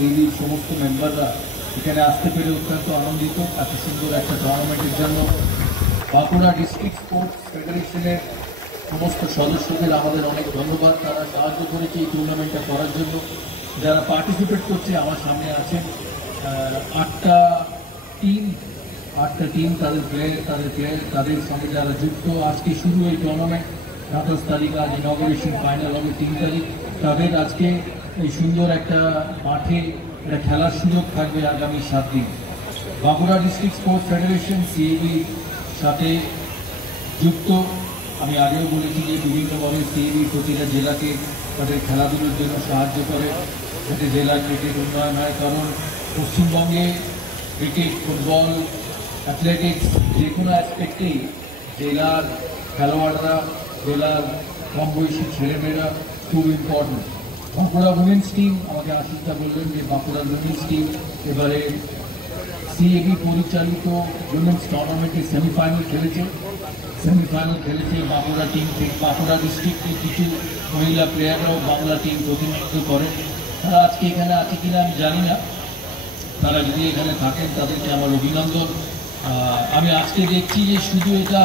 সিএবির সমস্ত মেম্বাররা এখানে আসতে পেরে অত্যন্ত আনন্দিত। এত সুন্দর একটা টুর্নামেন্টের জন্য বাঁকুড়া ডিস্ট্রিক্ট স্পোর্টস ফেডারেশনের সমস্ত সদস্যদের আমাদের অনেক ধন্যবাদ। তারা সাহায্য করেছে এই টুর্নামেন্টটা করার জন্য। যারা পার্টিসিপেট করছে আমার সামনে আছেন আটটা টিম, তাদের সঙ্গে যারা যুক্ত। আজকে শুরু এই টুর্নামেন্ট 27 তারিখ, আজ ইনগরেশন, ফাইনাল হবে 3 তারিখ। তাদের আজকে এই সুন্দর একটা মাঠে একটা খেলার সুযোগ থাকবে আগামী 7 দিন। বাঁকুড়া ডিস্ট্রিক্ট স্পোর্টস ফেডারেশন সিএবির সাথে যুক্ত। আমি আগেও বলেছি যে বিভিন্নভাবে সিএবি প্রতিটা জেলাকে তাদের খেলাধুলোর জন্য সাহায্য করে, যাতে জেলার ক্রিকেট উন্নয়ন হয়। কারণ পশ্চিমবঙ্গে ক্রিকেট, ফুটবল, অ্যাথলেটিক্স যে কোনো অ্যাসপেক্টেই জেলার খেলোয়াড়রা, জেলার কম বয়সী ছেলেমেয়েরা খুব ইম্পর্টেন্ট। বাঁকুড়া উইমেন্স টিম, আমাকে আশিসদা বললেন যে বাঁকুড়ার উইমেন্স টিম এবারে সিএবি পরিচালিত উইমেন্স টুর্নামেন্টে সেমিফাইনাল খেলেছে। বাঁকুড়া টিম থেকে বাঁকুড়া ডিস্ট্রিক্টের কিছু মহিলা প্লেয়াররাও বাংলা টিম প্রতিনিধিত্ব করে। তারা আজকে এখানে আছে কিনা আমি জানি না, তারা যদি এখানে থাকেন তাদেরকে আমার অভিনন্দন। আমি আজকে দেখছি যে শুধু এটা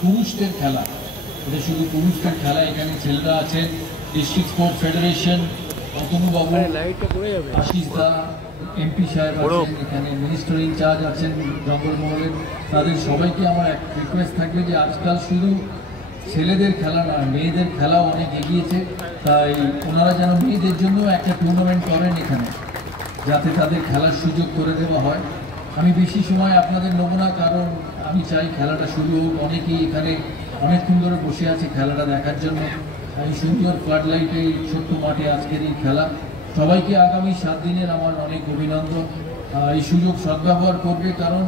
পুরুষদের খেলা, এখানে ছেলেরা আছেন। ডিস্ট্রিক্ট স্পোর্টস ফেডারেশন, অতনুবাবু, আশিসদা, এমপি সাহেব আছেন, এখানে মিনিস্টার ইনচার্জ আছেন জঙ্গলমহলের। তাদের সবাইকে আমার এক রিকোয়েস্ট থাকবে যে আজকাল শুধু ছেলেদের খেলা নয়, মেয়েদের খেলাও অনেক এগিয়েছে। তাই ওনারা যেন মেয়েদের জন্য একটা টুর্নামেন্ট করেন এখানে, যাতে তাদের খেলার সুযোগ করে দেওয়া হয়। আমি বেশি সময় আপনাদের নেব না, কারণ আমি চাই খেলাটা শুরু হোক। অনেকেই এখানে অনেকক্ষণ ধরে বসে আছে খেলাটা দেখার জন্য। এই সুন্দর ফ্লাড লাইটে এই ছোট্ট মাঠে আজকের এই খেলা। সবাইকে আগামী 7 দিনের আমার অনেক অভিনন্দন। এই সুযোগ সদ্ব্যবহার করবে, কারণ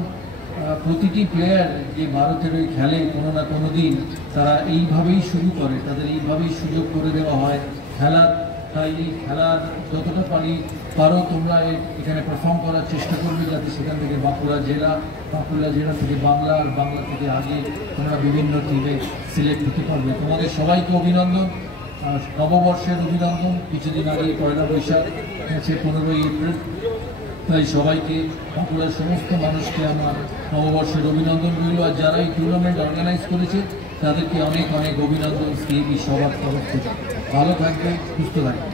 প্রতিটি প্লেয়ার যে ভারতের ওই খেলে কোনো না কোনো দিন, তারা এইভাবেই শুরু করে, তাদের এইভাবেই সুযোগ করে দেওয়া হয় খেলার। তাই এই খেলার যতটা পারো তোমরা এখানে পারফর্ম করার চেষ্টা করবে, যাতে সেখান থেকে বাঁকুড়া জেলা থেকে বাংলা, আর বাংলা থেকে আগে তোমরা বিভিন্ন টিমে সিলেক্ট হতে পারবে। তোমাদের সবাইকে অভিনন্দন, নববর্ষের অভিনন্দন। কিছুদিন আগে 1 বৈশাখ হচ্ছে 15 এপ্রিল। তাই সবাইকে, বাঁকুড়ার সমস্ত মানুষকে আমার নববর্ষের অভিনন্দন রইল। আর যারা এই টুর্নামেন্ট অর্গানাইজ করেছে তাদেরকে অনেক অভিনন্দন সিএবি সবার তরফ থেকে। ভালো থাকবে, সুস্থ থাকবে।